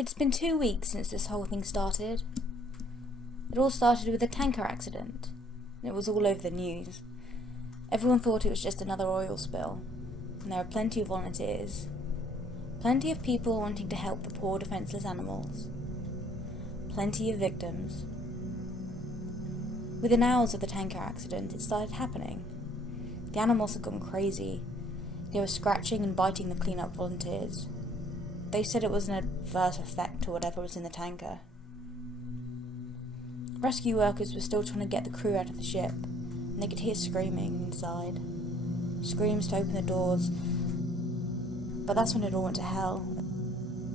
It's been 2 weeks since this whole thing started. It all started with a tanker accident. It was all over the news. Everyone thought it was just another oil spill, and there were plenty of volunteers. Plenty of people wanting to help the poor defenseless animals. Plenty of victims. Within hours of the tanker accident, it started happening. The animals had gone crazy. They were scratching and biting the clean-up volunteers. They said it was an adverse effect to whatever was in the tanker. Rescue workers were still trying to get the crew out of the ship, and they could hear screaming inside. Screams to open the doors. But that's when it all went to hell,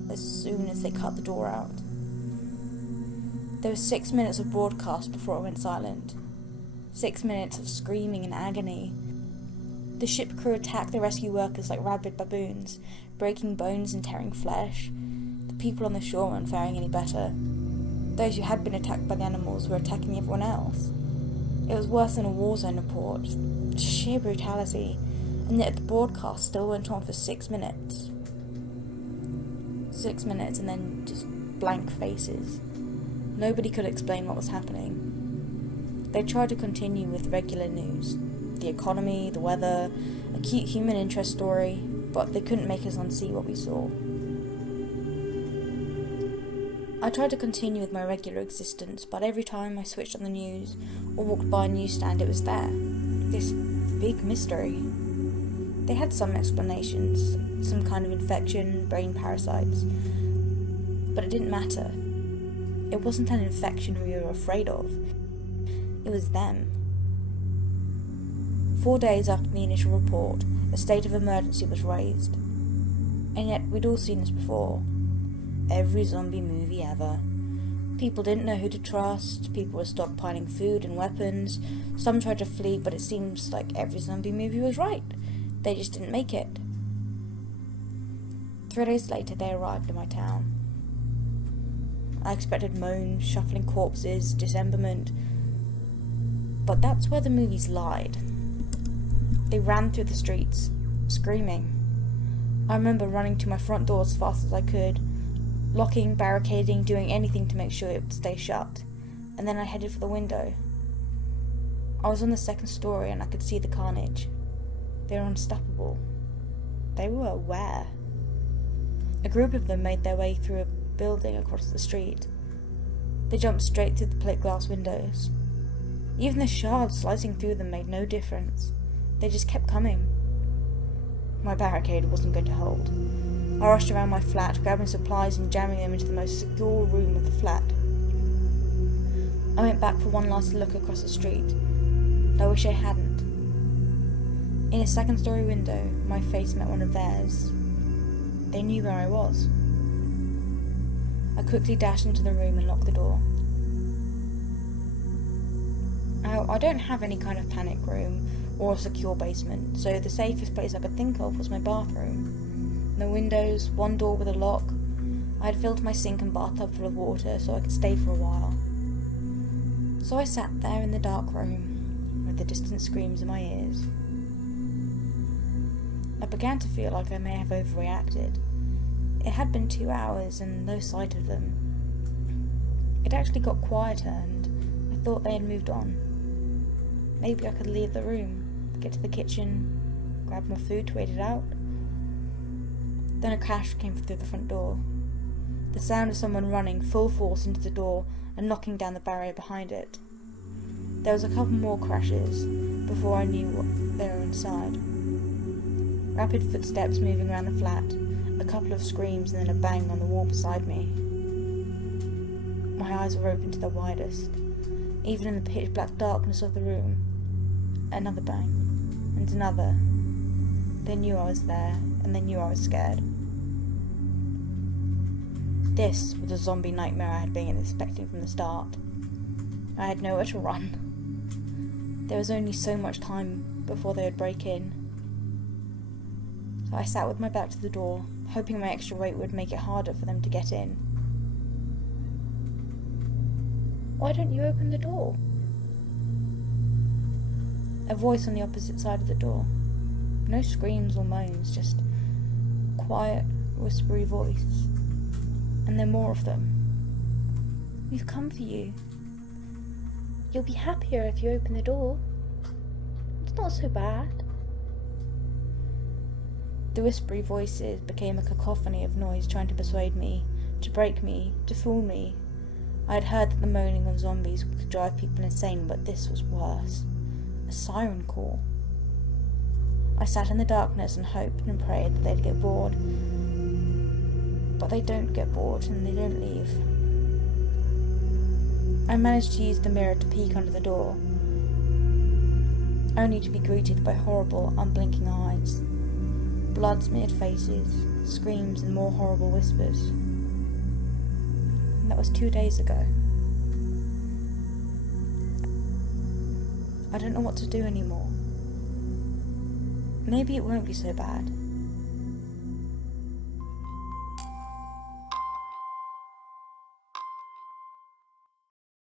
as soon as they cut the door out. There was 6 minutes of broadcast before it went silent. 6 minutes of screaming and agony. The ship crew attacked the rescue workers like rabid baboons, breaking bones and tearing flesh. The people on the shore weren't faring any better. Those who had been attacked by the animals were attacking everyone else. It was worse than a war zone report. Sheer brutality. And yet the broadcast still went on for 6 minutes. 6 minutes and then just blank faces. Nobody could explain what was happening. They tried to continue with regular news. The economy, the weather, a cute human interest story, but they couldn't make us unsee what we saw. I tried to continue with my regular existence, but every time I switched on the news or walked by a newsstand, it was there. This big mystery. They had some explanations, some kind of infection, brain parasites, but it didn't matter. It wasn't an infection we were afraid of. It was them. 4 days after the initial report, a state of emergency was raised. And yet we'd all seen this before. Every zombie movie ever. People didn't know who to trust, people were stockpiling food and weapons, some tried to flee, but it seems like every zombie movie was right. They just didn't make it. 3 days later they arrived in my town. I expected moans, shuffling corpses, dismemberment, but that's where the movies lied. They ran through the streets, screaming. I remember running to my front door as fast as I could, locking, barricading, doing anything to make sure it would stay shut, and then I headed for the window. I was on the second story and I could see the carnage. They were unstoppable. They were aware. A group of them made their way through a building across the street. They jumped straight through the plate glass windows. Even the shards slicing through them made no difference. They just kept coming. My barricade wasn't going to hold. I rushed around my flat, grabbing supplies and jamming them into the most secure room of the flat. I went back for one last look across the street. I wish I hadn't. In a second-story window, my face met one of theirs. They knew where I was. I quickly dashed into the room and locked the door. Now, I don't have any kind of panic room or a secure basement, so the safest place I could think of was my bathroom. No windows, one door with a lock. I had filled my sink and bathtub full of water so I could stay for a while. So I sat there in the dark room, with the distant screams in my ears. I began to feel like I may have overreacted. It had been 2 hours and no sight of them. It actually got quieter and I thought they had moved on. Maybe I could leave the room, get to the kitchen, grab more food to wait it out. Then a crash came through the front door. The sound of someone running full force into the door and knocking down the barrier behind it. There was a couple more crashes before I knew they were inside. Rapid footsteps moving around the flat, a couple of screams and then a bang on the wall beside me. My eyes were open to their widest. Even in the pitch black darkness of the room, another bang, and another. They knew I was there, and they knew I was scared. This was a zombie nightmare I had been expecting from the start. I had nowhere to run. There was only so much time before they would break in. So I sat with my back to the door, hoping my extra weight would make it harder for them to get in. "Why don't you open the door?" A voice on the opposite side of the door. No screams or moans, just quiet, whispery voice. And then more of them. We've come for you. You'll be happier if you open the door. It's not so bad. The whispery voices became a cacophony of noise trying to persuade me, to break me, to fool me. I had heard that the moaning of zombies could drive people insane, but this was worse. A siren call. I sat in the darkness and hoped and prayed that they'd get bored. But they don't get bored and they don't leave. I managed to use the mirror to peek under the door, only to be greeted by horrible, unblinking eyes, blood-smeared faces, screams and more horrible whispers. And that was 2 days ago. I don't know what to do anymore. Maybe it won't be so bad.